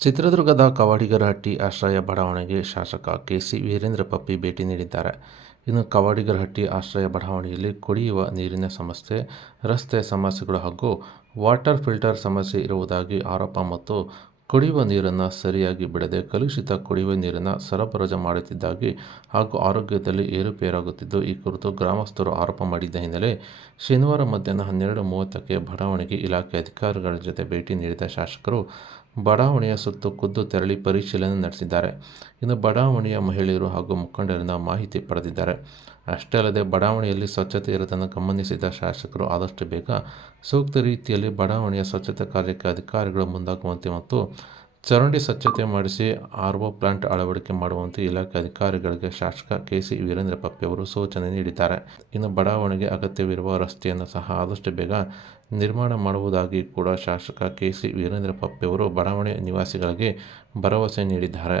ಚಿತ್ರದುರ್ಗದ ಕವಾಡಿಗರಹಟ್ಟಿ ಆಶ್ರಯ ಬಡಾವಣೆಗೆ ಶಾಸಕ ಕೆಸಿ ವೀರೇಂದ್ರ ಪಪ್ಪಿ ಭೇಟಿ ನೀಡಿದ್ದಾರೆ. ಇನ್ನು ಕವಾಡಿಗರಹಟ್ಟಿ ಆಶ್ರಯ ಬಡಾವಣೆಯಲ್ಲಿ ಕುಡಿಯುವ ನೀರಿನ ಸಮಸ್ಯೆ, ರಸ್ತೆ ಸಮಸ್ಯೆಗಳು ಹಾಗೂ ವಾಟರ್ ಫಿಲ್ಟರ್ ಸಮಸ್ಯೆ ಇರುವುದಾಗಿ ಆರೋಪ ಮತ್ತು ಕುಡಿಯುವ ನೀರನ್ನು ಸರಿಯಾಗಿ ಬಿಡದೆ ಕಲುಷಿತ ಕುಡಿಯುವ ನೀರನ್ನು ಸರಬರಾಜು ಮಾಡುತ್ತಿದ್ದಾಗಿ ಹಾಗೂ ಆರೋಗ್ಯದಲ್ಲಿ ಏರುಪೇರಾಗುತ್ತಿದ್ದು, ಈ ಕುರಿತು ಗ್ರಾಮಸ್ಥರು ಆರೋಪ ಮಾಡಿದ್ದ ಹಿನ್ನೆಲೆ ಶನಿವಾರ ಮಧ್ಯಾಹ್ನ ಹನ್ನೆರಡು ಮೂವತ್ತಕ್ಕೆ ಬಡಾವಣೆಗೆ ಇಲಾಖೆ ಅಧಿಕಾರಿಗಳ ಜೊತೆ ಭೇಟಿ ನೀಡಿದ ಶಾಸಕರು ಬಡಾವಣೆಯ ಸುತ್ತು ಖುದ್ದು ತೆರಳಿ ಪರಿಶೀಲನೆ ನಡೆಸಿದ್ದಾರೆ. ಇನ್ನು ಬಡಾವಣೆಯ ಮಹಿಳೆಯರು ಹಾಗೂ ಮುಖಂಡರಿಂದ ಮಾಹಿತಿ ಪಡೆದಿದ್ದಾರೆ. ಅಷ್ಟೇ ಅಲ್ಲದೆ ಬಡಾವಣೆಯಲ್ಲಿ ಸ್ವಚ್ಛತೆ ಇರುವುದನ್ನು ಗಮನಿಸಿದ ಶಾಸಕರು ಆದಷ್ಟು ಬೇಗ ಸೂಕ್ತ ರೀತಿಯಲ್ಲಿ ಬಡಾವಣೆಯ ಸ್ವಚ್ಛತೆ ಕಾರ್ಯಕ್ಕೆ ಅಧಿಕಾರಿಗಳು ಮುಂದಾಗುವಂತೆ ಮತ್ತು ಚರಂಡಿ ಸ್ವಚ್ಛತೆ ಮಾಡಿಸಿ ಆರ್ ಒ ಪ್ಲಾಂಟ್ ಅಳವಡಿಕೆ ಮಾಡುವಂತೆ ಇಲಾಖೆ ಅಧಿಕಾರಿಗಳಿಗೆ ಶಾಸಕ ಕೆಸಿ ವೀರೇಂದ್ರ ಪಪ್ಪಿ ಅವರು ಸೂಚನೆ ನೀಡಿದ್ದಾರೆ. ಇನ್ನು ಬಡಾವಣೆಗೆ ಅಗತ್ಯವಿರುವ ರಸ್ತೆಯನ್ನು ಸಹ ಆದಷ್ಟು ಬೇಗ ನಿರ್ಮಾಣ ಮಾಡುವುದಾಗಿ ಕೂಡ ಶಾಸಕ ಕೆಸಿ ವೀರೇಂದ್ರ ಪಪ್ಪಿ ಅವರು ಬಡಾವಣೆ ನಿವಾಸಿಗಳಿಗೆ ಭರವಸೆ ನೀಡಿದ್ದಾರೆ.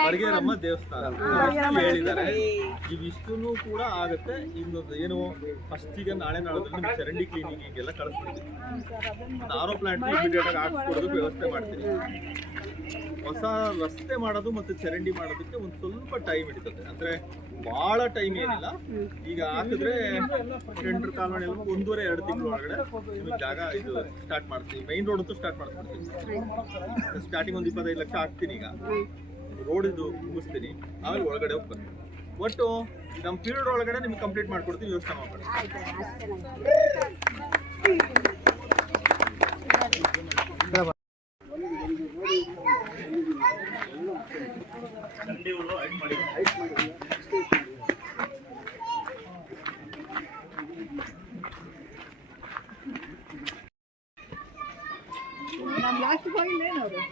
ಬರ್ಗೇರಮ್ಮ ದೇವಸ್ಥಾನ. ಹೇಳಿದ್ದಾರೆ. ಇವಿಷ್ಟೂ ಕೂಡ ಆಗುತ್ತೆ. ಇನ್ನೊಂದು ಏನು ಫಸ್ಟಿಗೆ ನಾಳೆ ನಾಳೆ ನಿಮ್ಗೆ ಚರಂಡಿ ಕ್ಲೀನಿಂಗಿಗೆಲ್ಲ ಕಳ್ಸಿ ಆರೋ ಪ್ಲಾಂಟ್ ಇಮಿಡಿಯೇಟ್ ಆಗಿ ಹಾಕ್ಸ್ಕೊಡೋದಕ್ಕೆ ವ್ಯವಸ್ಥೆ ಮಾಡ್ತೀನಿ. ಹೊಸ ರಸ್ತೆ ಮಾಡೋದು ಮತ್ತು ಚರಂಡಿ ಮಾಡೋದಕ್ಕೆ ಒಂದು ಸ್ವಲ್ಪ ಟೈಮ್ ಹಿಡಿತದೆ. ಅಂದ್ರೆ ಬಹಳ ಟೈಮ್ ಏನಿಲ್ಲ. ಈಗ ಹಾಕಿದ್ರೆ ಸೆಂಟ್ರ್ ಕಾಲೋನಿ ಒಂದೂವರೆ, ಎರಡು ತಿಂಗಳ ಒಳಗಡೆ ಜಾಗ ಇದು ಸ್ಟಾರ್ಟ್ ಮಾಡ್ತೀನಿ ಮೈನ್ ರೋಡ್ ಅಂತೂ ಸ್ಟಾರ್ಟ್ ಮಾಡ್ತೀನಿ ಸ್ಟಾರ್ಟಿಂಗ್ ಒಂದು ಇಪ್ಪತ್ತೈದು ಲಕ್ಷ ಹಾಕ್ತೀನಿ ಈಗ. ರೋಡ್ ಇದು ಮುಗಿಸ್ತೀನಿ. ಆಮೇಲೆ ಒಳಗಡೆ ಹೋಗಿ ಬರ್ತೀನಿ ಒಟ್ಟು ನಮ್ಮ ಪೀರಿಯಡ್ ಒಳಗಡೆ ನಿಮ್ಗೆ ಕಂಪ್ಲೀಟ್ ಮಾಡ್ಕೊಡ್ತೀವಿ ಯೋಚನೆ ಮಾಡ್ಬೇಡಿ ನಾನು ಲಾಸ್ಟ್ ಬಾಯಿಲ್ ಏನವರು